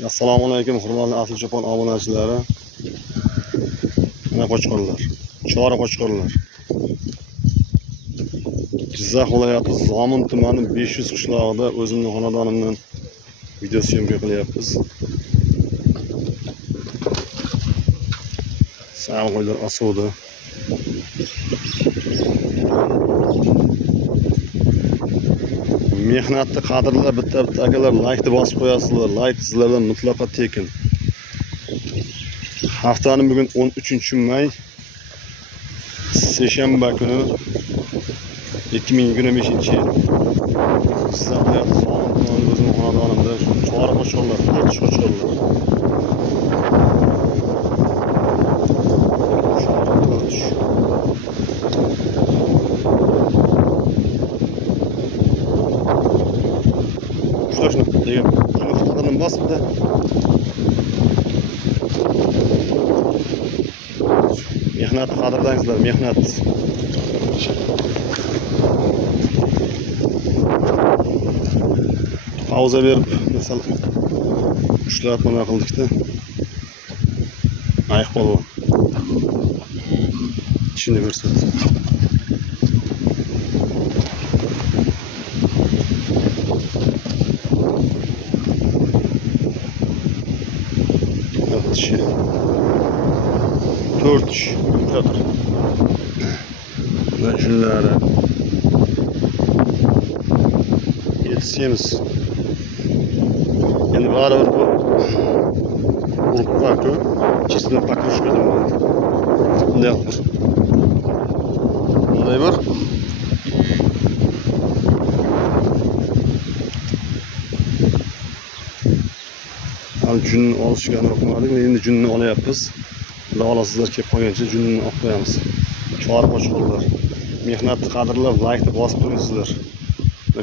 Assalomu alaykum hurmatli Asl Chopon obunachilari. Mana qo'chqorlar. Chora qo'chqorlar. Jizzax viloyati Zomin tumani 500 qishlog'ida o'zimning xonadonimdan video syomka qilyapmiz. Sal qo'ylar asuvdi. Mehnatni qadrlab bitta akalar like bosib qo'yasizlar. Like sizlardan mutlaqo tekin. Haftaning bugun 13-may seshanba kuni 2025-yil. Jizzax viloyati Zomin tumani o'zimning xonadonimda chora qo'chqorlar, 4 qo'chqorlar. Şunu diyeyim. Şunu tutalım bas bir de. Mehnat qadrlangsizlar, mehnat. Pauza verip mesela ushlab mana qildikda. Ayiq polvon. Ishini ko'rsat. Dört iş. Kadar. Ben şunlara yetişemiz. Yani var bu grup bakıyor. Çizimde bakmış gördüm ben. Ne yapmış? Ne var? Cünün alışkanı okumadık. Şimdi cününü olayapız. Dağlasızlar kelib qo'ygancha cününü olib qo'yamiz. Chora qo'chqorlar. Mehnatni qadrlab, like bosib qo'yingizlar.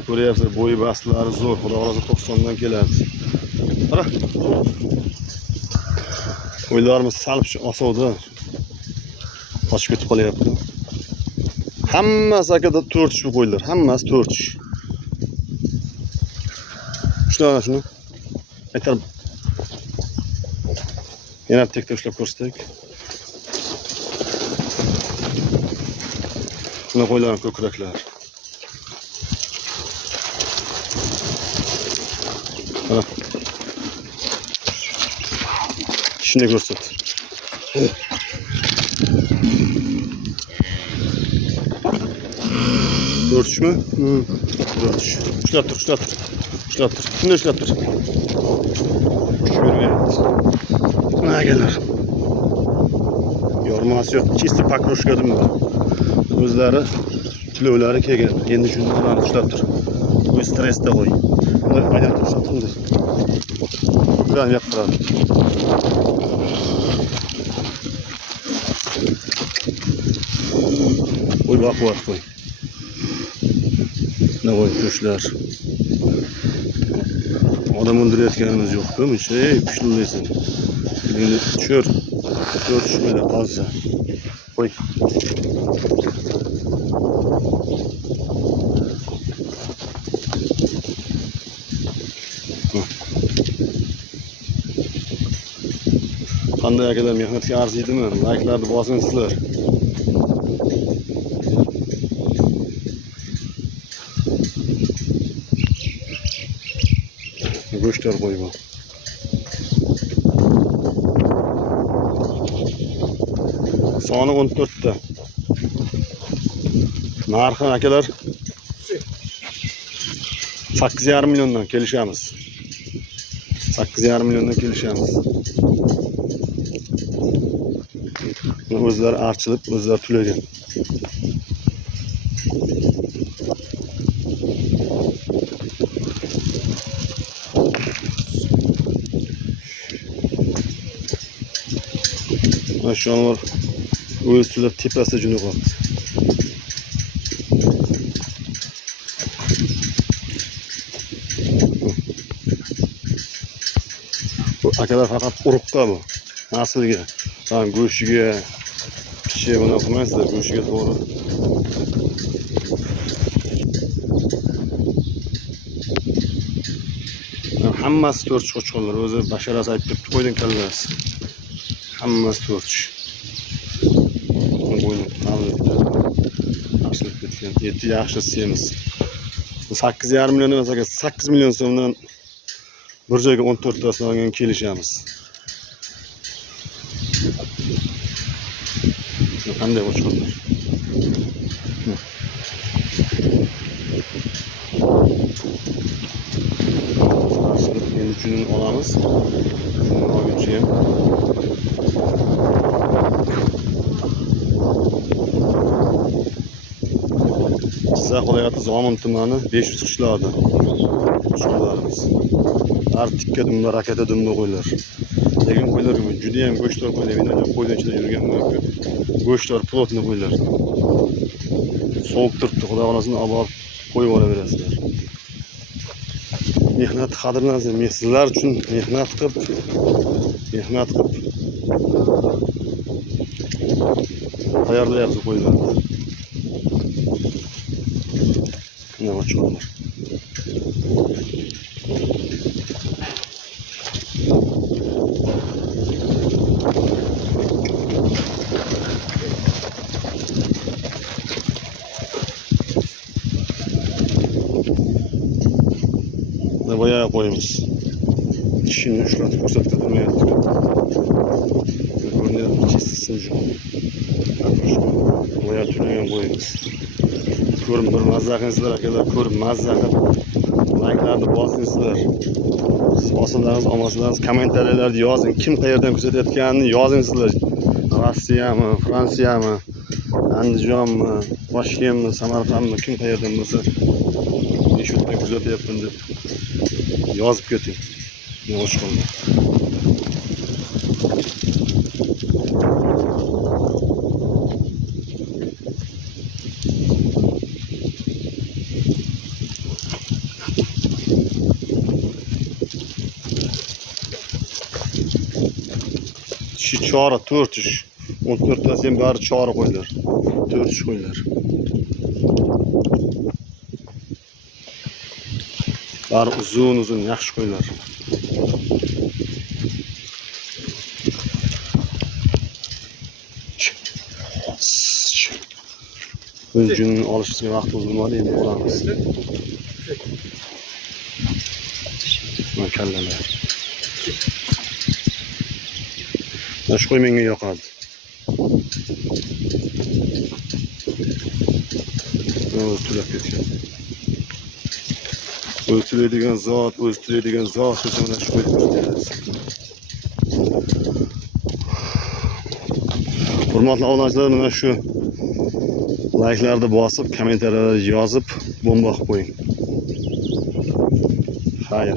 Ko'ryapsizlar, bo'yi bastlari zo'r. Xudo xolasa 90 dan keladi. Qara. O'ylarimiz salb osovda. Qochib ketib qolyapti. Hammasi akada 4 ish qo'ydilar. Hammasi 4 ish. Shuna shuni. Aytar. Yana tek ushlab ko'rsatak. Buna qo'yilgan ko'kraklar. Mana. Ishini ko'rsat. Ko'rdingmi? Ko'rdish. Ushlab tur. Ushlab tur. Shuni ushlab tur. Ko'ryapti. Mana kelar. Yormasi yo'q. Chisti pakrushka dedim ben. O'zlari kilovlari kelgan. Endi shuni ushlab tur. Bu stressda qo'y. Buni aylantirib turibdi. Ko'kran yoqtiradi. Qo'y baquvvat qo'y. Ne qo'y to'shlar. Odam o'ldirayotganimiz yo'q-ku, ey pishlaysan. Endi tushir. Tushmaydi qolsa. Qo'y. Qanday akalar mehnatga arziydimi? Like'larni bosingizlar. Go'shtlar qo'yib. Soni 14 ta. Narxi akalar 8,5 milliondan kelishamiz. 8,5 milliondan kelishamiz. O'zlari archilib, o'zlari tulagan. Şu an var. O üstüler tepesi cünü kalktı. Bu akalar fakat urukka bu. Nasıl ki? Tamam göğüşüge bir şey buna okumayızlar. Göğüşüge doğru. Hammasi 4 qo'chqonlar. O'zi basharasi aytib ketdi, qo'ydan kallasi. Hammasi 4. Qo'yni qamliklar. Yaxshilab ketgan. Eti yaxshi semiz. 8,5 million emas aka, 8 million so'mdan bir joyga 14 tasini olgan kelishamiz. Qanday qo'chqonlar? Endi junni olamiz. Junni olguncha ham Jizzax viloyati Zomin tumani 500 qishloqda qo'chqonlarimiz. Artikka dumda, rakata dumda qo'ylar. Lekin qo'ylar juda ham go'shtdor qo'ylar. Men hozir qo'ydan ichida yurgan mumkin. Go'shtdor plotni qo'ylar. Sovuq turibdi, xudo xolasin olib qo'yib olaverasizlar. Mehnat qadrlansin. Sizlar uchun mehnat qilib tayyorlayapsiz qo'ylarni. Ne qo'chqonlar. Boya qo'yimiz. Tishini ushlatib ko'rsatib turmayapti. Ko'rinadi, chistsin shu. Boya turgan qo'yimiz. Ko'rib bir mazza qilsizlar akalar, ko'rib mazza qilib like'larni bosingizlar. Siz bosimlaringiz olmasalaringiz kommentariyalarda yozing. Kim qayerdan kuzatayotganini yozing sizlar. Rossiyami, Fransiyami, Andijonmi, Toshkentmi, Samarqandmi, kim qayerdan bo'lsa shu yerdan kuzatyapman deb yozib keting. Qo'chqonlar. Şu çağrı 4 iş. 14 tasi ham bari çağrı qo'ylar. 4 ish qo'ylar. Bari uzun yaxshi qo'ylar. Biz junni olishga vaqt bo'lmadi, endi olamiz. Mana kallalar. Shu qo'y menga yoqadi. O'ztulab ketgan. O'ztulaydigan zot, hech mana shu qo'yni ko'rsatamiz. Hurmatli obunachilar, mana shu like'larni bosib, kommentariyalarga yozib, bomba qilib qo'ying. Xayr.